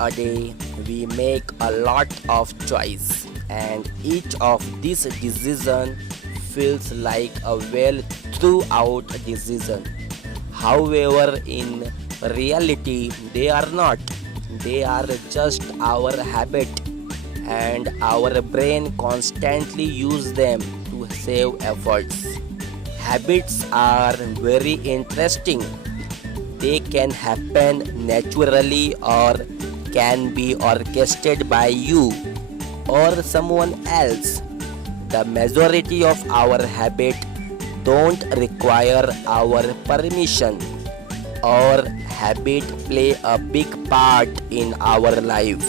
a day, we make a lot of choice, and each of these decision feels like a well throughout decision. However, in reality, they are not. They are just our habit, and our brain constantly use them to save efforts. Habits are very interesting. They can happen naturally or can be orchestrated by you or someone else. The majority of our habits don't require our permission. Our habit play a big part in our life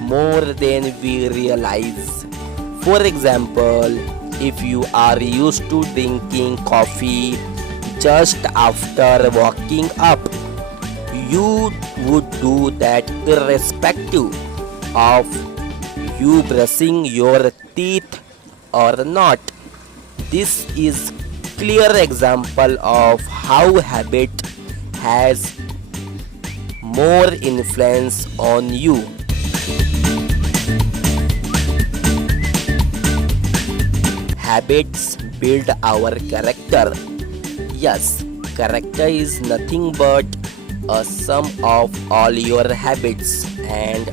more than we realize. For example, if you are used to drinking coffee just after waking up, you would do that irrespective of you brushing your teeth or not. This is clear example of how habit has more influence on you. Habits build our character. Yes, character is nothing but a sum of all your habits, and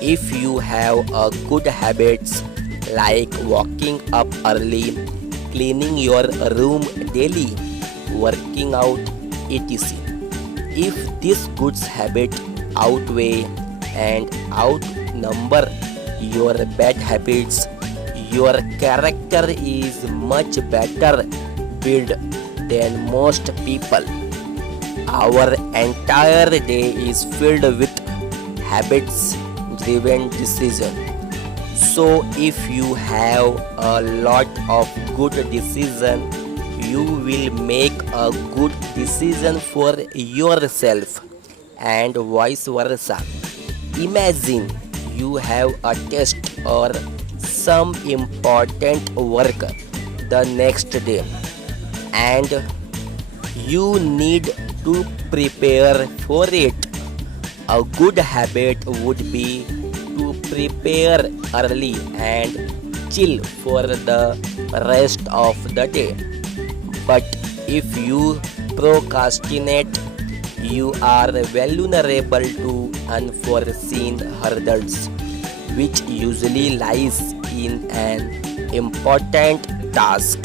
if you have a good habits like waking up early, cleaning your room daily, working out, etc. If these good habits outweigh and outnumber your bad habits, your character is much better built than most people. Our entire day is filled with habits driven decision. So if you have a lot of good decision, you will make a good decision for yourself and vice versa. Imagine you have a test or some important work the next day, and you need to prepare for it. A good habit would be to prepare early and chill for the rest of the day. But if you procrastinate, you are vulnerable to unforeseen hurdles, which usually lies in an important task.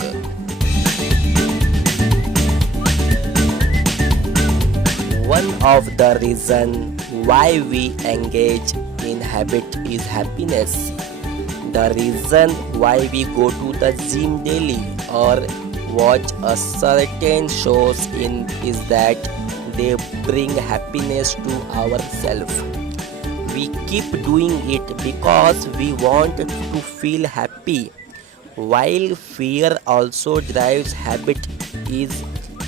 One of the reasons why we engage in habit is happiness. The reason why we go to the gym daily or watch a certain shows in is that they bring happiness to ourselves. We keep doing it because we want to feel happy. While fear also drives habit in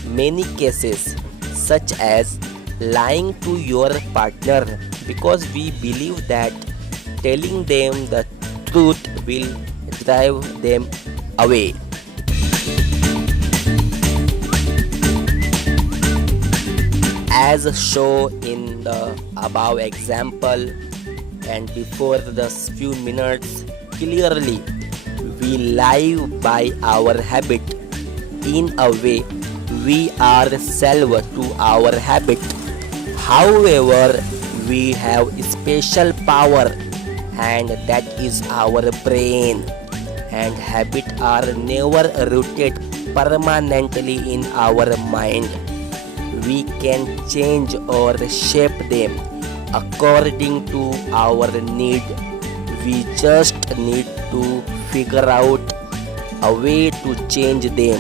many cases, such as lying to your partner because we believe that telling them the truth will drive them away. As shown in the above example and before the few minutes, clearly we live by our habit. In a way, we are slave to our habit. However, we have special power, and that is our brain. And habits are never rooted permanently in our mind. We can change or shape them according to our need. We just need to figure out a way to change them.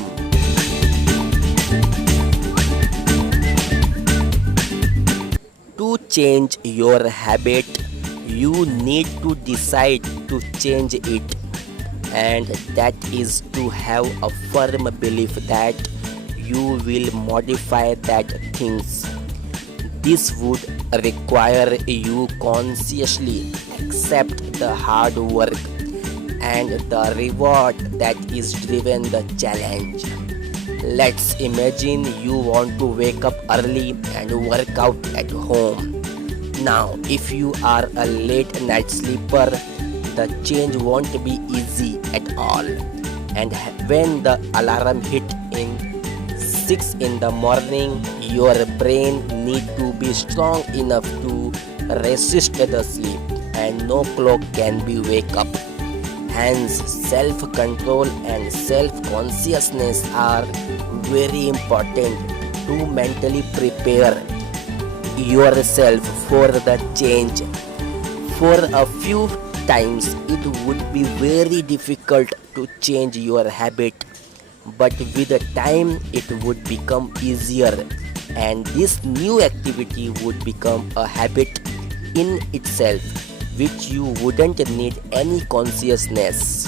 To change your habit, you need to decide to change it, and that is to have a firm belief that you will modify that things. This would require you consciously accept the hard work and the reward that is driven the challenge. Let's imagine you want to wake up early and work out at home. Now, if you are a late night sleeper, the change won't be easy at all. And when the alarm hit in 6 in the morning, your brain need to be strong enough to resist the sleep, and no clock can be wake up. Hence, self-control and self-consciousness are very important to mentally prepare yourself for the change. For a few times, it would be very difficult to change your habit, but with the time, it would become easier, and this new activity would become a habit in itself, which you wouldn't need any consciousness.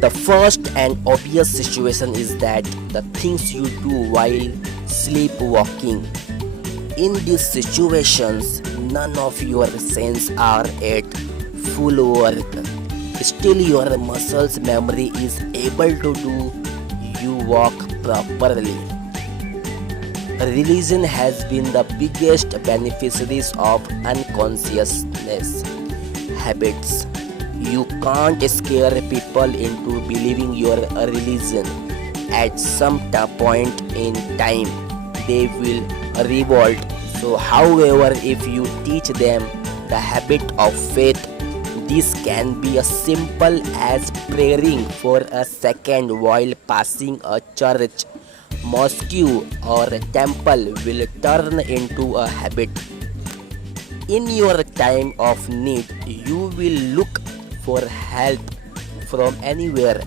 The first and obvious situation is that the things you do while sleepwalking. In these situations, none of your senses are at full work. Still, your muscles memory is able to do you walk properly. Religion has been the biggest beneficiaries of unconsciousness habits. You can't scare people into believing your religion. At some point in time, they will revolt. So, however, if you teach them the habit of faith, this can be as simple as praying for a second while passing a church, mosque, or a temple will turn into a habit. In your time of need, you will look for help from anywhere.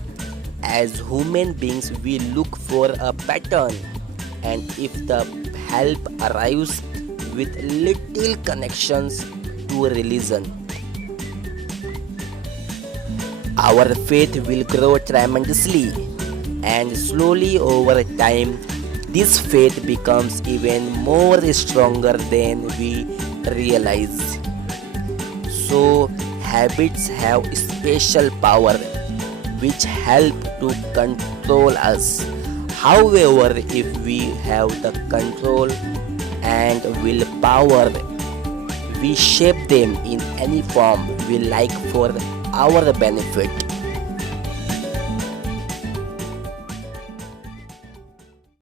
As human beings, we look for a pattern, and if the help arrives with little connections to religion, our faith will grow tremendously, and slowly over time, this faith becomes even more stronger than we realize. So, habits have special power which help to control us. However, if we have the control and willpower, we shape them in any form we like for our benefit.